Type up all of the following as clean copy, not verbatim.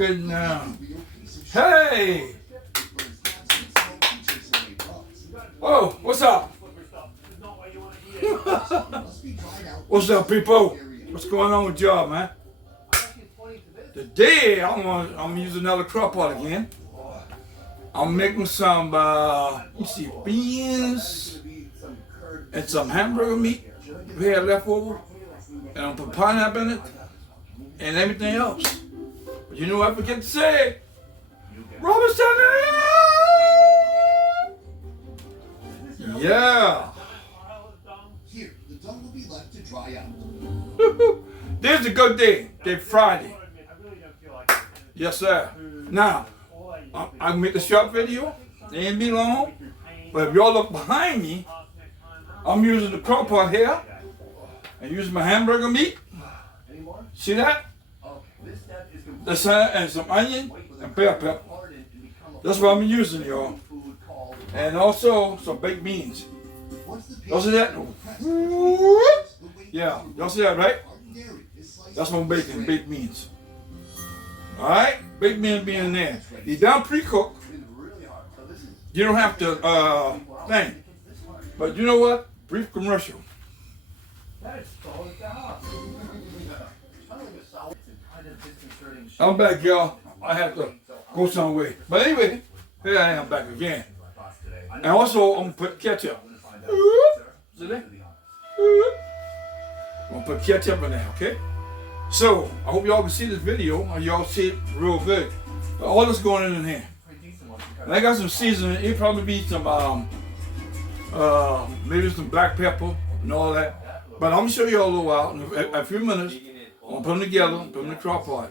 good now. Hey! Oh, what's up? What's up, people? What's going on with y'all, man? Today, I'm using another crock pot again. I'm making some, beans and some hamburger meat we had left over. And I'm putting pineapple in it and everything else. But you know what I forget to say? Robinson! Yeah. Here, the dung will be left to dry out. This is a good day. Day Friday. Yes, sir. Now, I can make the short video. It ain't be long. But if y'all look behind me, I'm using the crock pot here. And using my hamburger meat. See that? And some onion and bell pepper. That's what I'm using, y'all. And also some baked beans. Y'all see that? Yeah, y'all see that, right? That's what I'm baking, baked beans. Alright? Baked beans being in there. They're done pre-cooked. You don't have to think. But you know what? Brief commercial. I'm back, y'all. I have to go somewhere. But anyway, here I am back again. And also, I'm going to put ketchup. See that? I'm going to put ketchup in there, okay? So, I hope y'all can see this video. Or y'all see it real good. All this going in here. And I got some seasoning. It'll probably be some, maybe some black pepper and all that. But I'm going to show you all a little while. In a few minutes, I'm going to put them together, put them in the crock pot.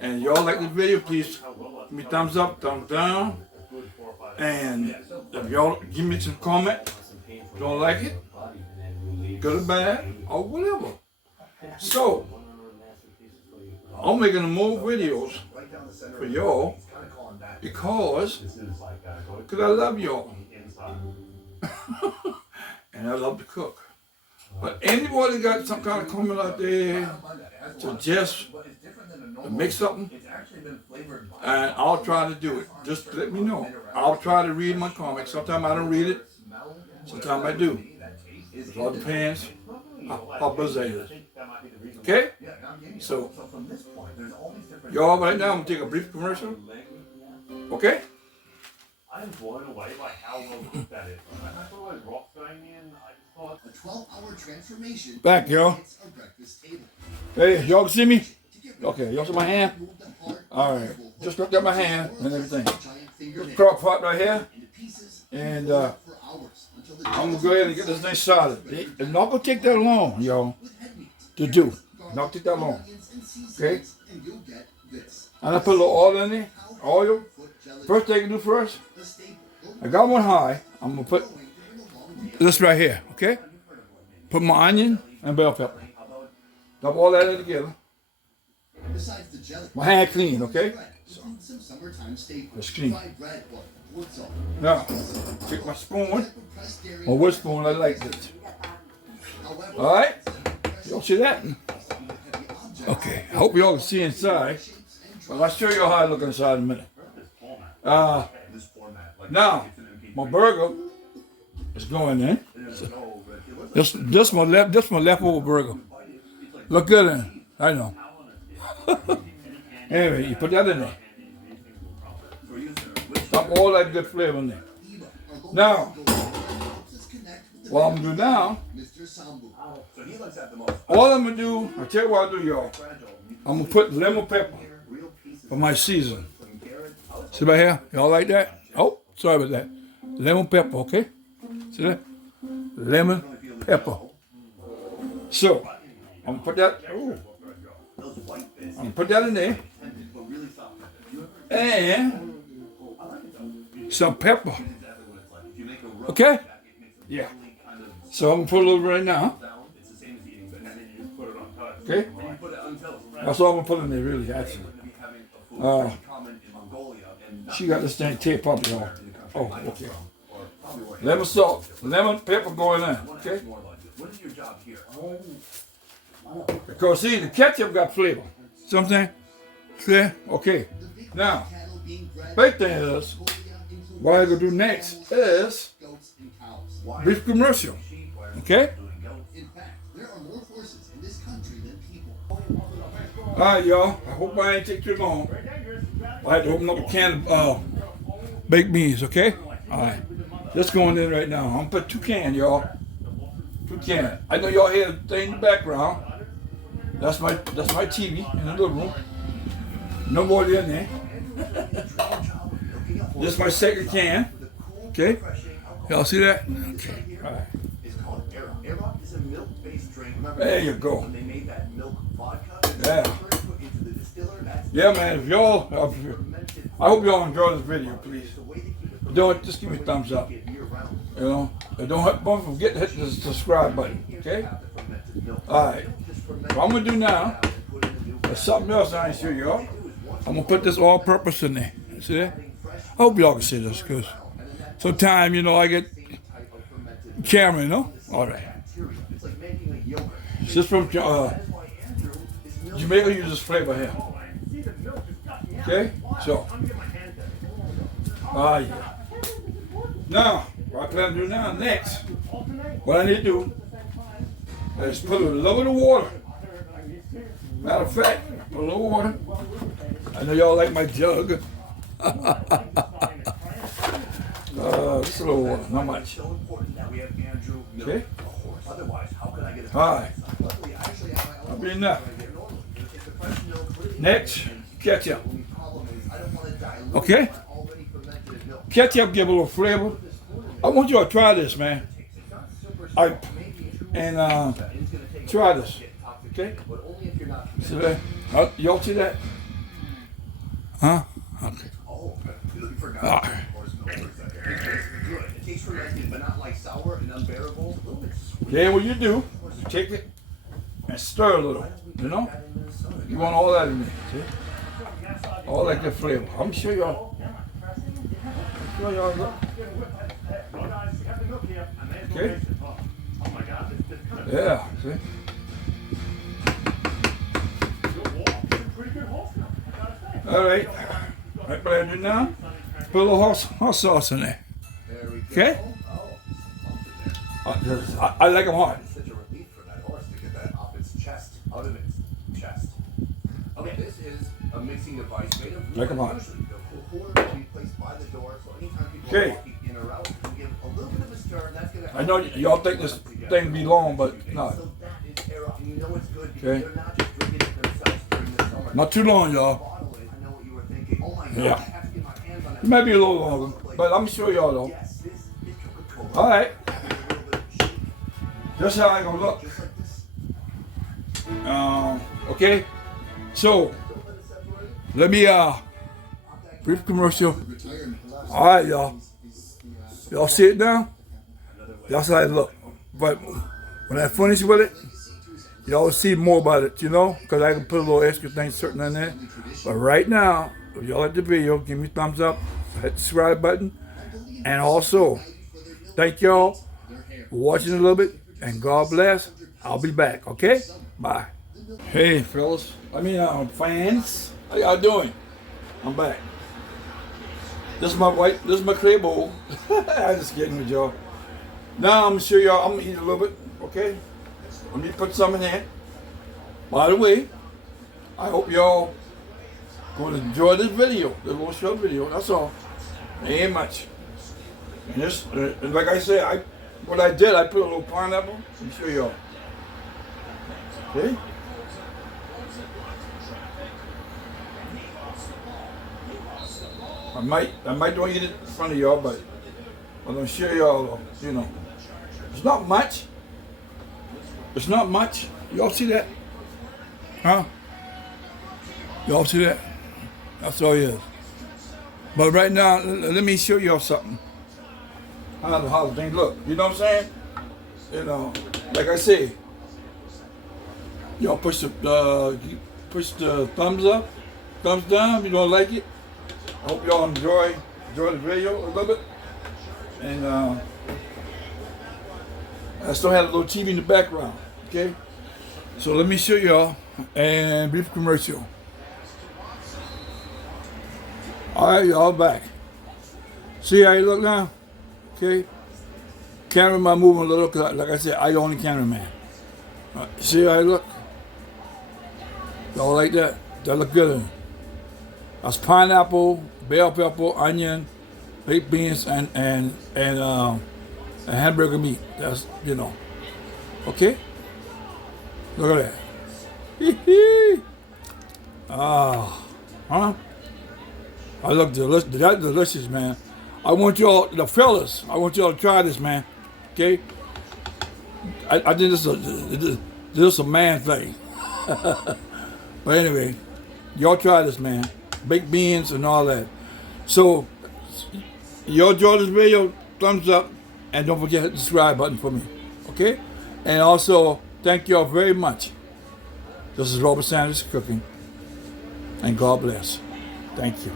And y'all like this video, please give me thumbs up, thumbs down. And if y'all give me some comment, don't like it, good or bad, or whatever. So, I'm making more videos for y'all because I love y'all. And I love to cook. But anybody got some kind of comment out there to just make something, and I'll try to do it. Just let me know. I'll try to read my comics. Sometimes I don't read it. Sometimes I do. It all depends how busy I is. Okay? So, y'all, right now I'm going to take a brief commercial. Okay? I'm blown away by how well cooked that is. I saw those rocks going in. A 12-hour transformation. Back, y'all. Hey, y'all can see me? Okay, y'all see my hand? Alright, just looked at my hand and everything. This crock pot right here. And I'm going to go ahead and get this thing started. It's not going to take that long, y'all, to do. Not take that long. Okay? And I put a little oil in there. Oil. First thing I can do first, I got one high. I'm going to put this right here, okay? Put my onion and bell pepper. Dump all that in together. My hand clean, okay? So, it's clean. Now, take my spoon, my wood spoon, I like this. Alright? Y'all see that? Okay, I hope y'all can see inside. But I'll show y'all how I look inside in a minute. Now, my burger is going in. This my leftover burger. Look good in it. I know. Anyway, you put that in there. Dump all that good flavor in there. Now, what I'm gonna do now, all I'm gonna do, I'll tell you what I'll do, y'all. I'm gonna put lemon pepper for my season. See right here? Y'all like that? Oh, sorry about that. Lemon pepper, okay? See that? Lemon pepper. So, I'm gonna put that. Ooh, I'm gonna put that in there. And some pepper. Okay? Yeah. So I'm gonna put a little right now. Okay? That's all I'm gonna put in there, really, actually. She got this thing taped up, y'all. Oh, okay. Lemon salt, lemon pepper going in, okay? Because see, the ketchup got flavor. See what I'm saying? See? Okay. Now, big thing is, what I'm going to do next is brief commercial. Okay? In fact, there are more horses in this country than people. Alright, y'all. I hope I ain't take too long. I had to open up a can of baked beans, okay? Alright. Just going in right now. I'm going to put 2 cans, y'all. 2 cans. I know y'all hear the thing in the background. That's my TV in the living room. Nobody in there. This is my second can. Okay? Y'all see that? Okay. Alright. There you go. Yeah. Yeah, man. If y'all, I hope y'all enjoy this video, please. Don't just give me a thumbs up. You know, and don't forget to hit the subscribe button. Okay. All right. What I'm gonna do now is something else I ain't sure y'all. I'm gonna put this all-purpose in there. See that? I hope y'all can see this, cause sometimes you know I get camera, you know. All right. This is from Jamaica uses flavor here. Okay, so yeah. Now, what I plan to do now next, what I need to do is put a little bit of water. Matter of fact, put a little water. I know y'all like my jug. Just a little water, not much. Okay. All right. That'll be enough. Next, ketchup. Okay? Ketchup give a little flavor. I want y'all to try this, man. Try this. Okay? See that? Y'all see that? Huh? Okay. Then what you do, you take it and stir a little, you know? You want all that in there, see? All that good flavor. I'm gonna show y'all. Look. Okay? Yeah, see? All right. Right, what I do now? Put a little hot sauce in there. Okay? I like them hot. Such a relief for that horse to get that off its chest, out of its chest. Okay, this is a mixing device made of like them hot. The cooler will be placed by the door, so anytime people are walking in or out, you give a little bit of a stir, and that's going to. I know y'all think this thing be long, but no. So that is air off, and you know it's good because they're not just drinking it themselves during the summer. Not too long, y'all. I know what you were thinking. Oh my God, Yeah. I have to get my hands on that. It might be a little longer, but I'm sure y'all though. Yes, this is Coca-Cola. All right. A little bit of shake, Just how I gonna look. just like this. Okay. So let me brief commercial. All right, y'all. Y'all see it now? Y'all see how it look. But when I finish with it, y'all will see more about it, you know? Because I can put a little extra thing certain in there. But right now, if y'all like the video, give me a thumbs up, hit the subscribe button. And also, thank y'all for watching a little bit. And God bless. I'll be back, okay? Bye. Hey, fellas. Fans. How y'all doing? I'm back. This is my white. This is my clay bowl. I'm just kidding with y'all. Now I'm gonna show y'all. I'm gonna eat a little bit. Okay. Let me put some in there. By the way, I hope y'all gonna enjoy this video. This little short video. That's all. Ain't much. And this, and like I said, what I did, I put a little pineapple. Let me show y'all. Okay. I might don't eat it in front of y'all, but I'm gonna show y'all, you know. It's not much. It's not much. Y'all see that? Huh? Y'all see that? That's all it is. But right now, let me show y'all something. How the thing look. You know what I'm saying? You know, like I say, y'all push the thumbs up, thumbs down if you don't like it. I hope y'all enjoy the video a little bit. And I still had a little TV in the background, okay? So let me show y'all and brief commercial. All right, y'all back. See how you look now? Okay. Cameraman moving a little, cause like I said, I the only cameraman. See how you look? Y'all like that? That look good. That's pineapple, bell pepper, onion, baked beans, and hamburger meat. That's, you know. Okay? Look at that. Ah. Huh? I look delicious. That's delicious, man. I want y'all, the fellas, I want y'all to try this, man. Okay? I think this is a man thing. But anyway, y'all try this, man. Baked beans and all that. So, y'all enjoy this video, thumbs up, and don't forget to hit the subscribe button for me. Okay? And also, thank y'all very much. This is Robert Sanders Cooking. And God bless. Thank you.